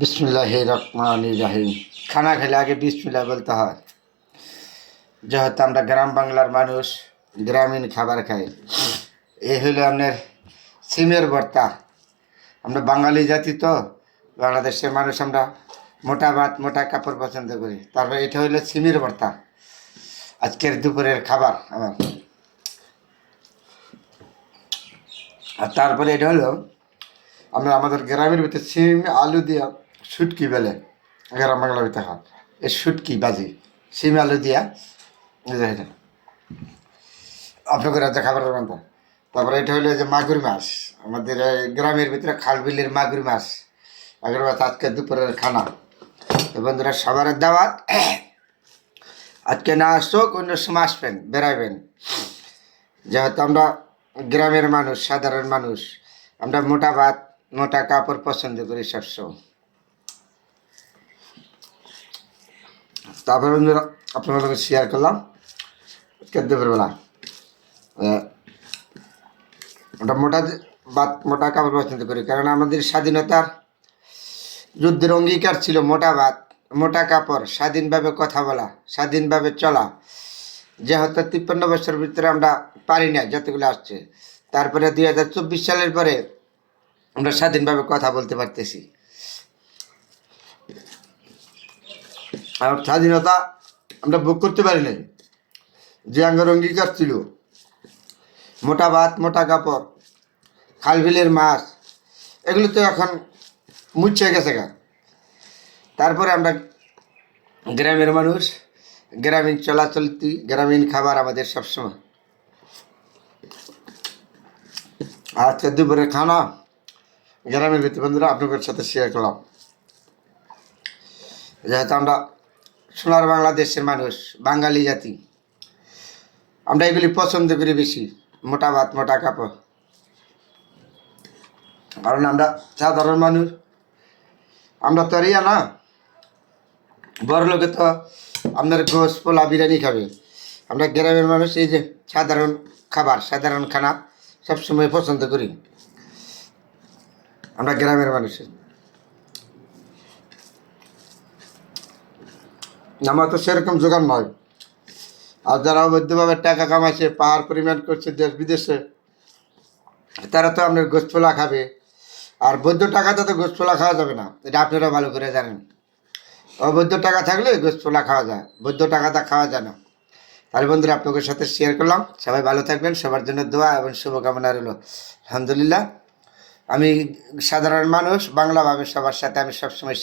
বিসমিল্লাহির রহমানির রহিম। খানা খেলে আগে বিসমিল্লাহ বলতে হয়। যেহেতু আমরা গ্রাম বাংলার মানুষ, গ্রামীণ খাবার খাই। এই হলো আপনার সিমের ভর্তা। আমরা বাঙালি জাতি তো, বাংলাদেশের মানুষ, আমরা মোটা ভাত মোটা কাপড় পছন্দ করি। তারপরে এটা হলো সিমের ভর্তা, আজকের দুপুরের খাবার আমার। আর তারপরে এটা হলো আমরা আমাদের গ্রামের ভিতরে সিম আলু দিয়া শুটকি বেলে, গ্রাম বাংলার ভিতরে হয় এই শুটকি বাজি, সিম আলু দিয়া এটা আপনাদের রাজ্যে খাবার রান্না। তারপরে এটা হলো যে মাগুর মাছ, আমাদের এই গ্রামের ভিতরে খাল বিলের মাগুর মাছ। মাগুর মাছ আজকে দুপুরের খানা। তো বন্ধুরা, সবার দাওয়াত। আজকে না আসুক, অন্য সময় আসবেন, বেড়াবেন। যেহেতু আমরা গ্রামের মানুষ, সাধারণ মানুষ, আমরা মোটা ভাত মোটা কাপড় পছন্দ করি সবসময়। তারপরে বন্ধুরা, আপনাদের সঙ্গে শেয়ার করলাম আজকে দুপুরবেলা ওটা মোটা ভাত মোটা কাপড় পছন্দ করি, কারণ আমাদের স্বাধীনতার যুদ্ধের অঙ্গীকার ছিল মোটা ভাত মোটা কাপড়, স্বাধীনভাবে কথা বলা, স্বাধীনভাবে চলা। যেহেতু 53 বছর ভিতরে আমরা পারি না যতগুলো আসছে, তারপরে 2024 সালের পরে আমরা স্বাধীনভাবে কথা বলতে পারতেছি। আর স্বাধীনতা আমরা ভোগ করতে পারি নাই, যে আঙ্গের অঙ্গীকার ছিল মোটা ভাত মোটা কাপড়, খালবিলের মাছ, এগুলো তো এখন মুছে গেছে গা। তারপরে আমরা গ্রামের মানুষ, গ্রামীণ চলাচলতি, গ্রামীণ খাবার আমাদের সবসময়। আজকে দুপুরে খানা গ্রামের ভিত্তি বন্ধুরা আপনাদের সাথে শেয়ার করলাম। যেহেতু আমরা সোনার বাংলাদেশের মানুষ, বাঙালি জাতি, আমরা এগুলি পছন্দ করি বেশি, মোটা ভাত মোটা কাপড়। কারণ আমরা সাধারণ মানুষ, আমরা তো আর ইয়া না, বড় লোকে তো আপনার গোস পোলা বিরিয়ানি খাবে। আমরা গ্রামের মানুষ এই যে সাধারণ খাবার, সাধারণ খানা সবসময় পছন্দ করি আমরা গ্রামের মানুষের। আমার তো সেরকম জোগান নয়। আর যারা অবৈধভাবে টাকা কামাইছে, পাহাড় পরিমাণ করছে দেশ বিদেশে, তারা তো আপনার গোসপোলা খাবে। আর বৈধ টাকাতে তো গোসপোলা খাওয়া যাবে না, এটা আপনারা ভালো করে জানেন। অবৈধ টাকা থাকলে গোসপোলা খাওয়া যায়, বৈধ টাকাটা খাওয়া যায় না। তাহলে বন্ধুরা আপনাদের সাথে শেয়ার করলাম। সবাই ভালো থাকবেন, সবার জন্য দোয়া এবং শুভকামনা রইল। আলহামদুলিল্লাহ, আমি সাধারণ মানুষ, বাংলাভাবে সবার সাথে আমি সবসময়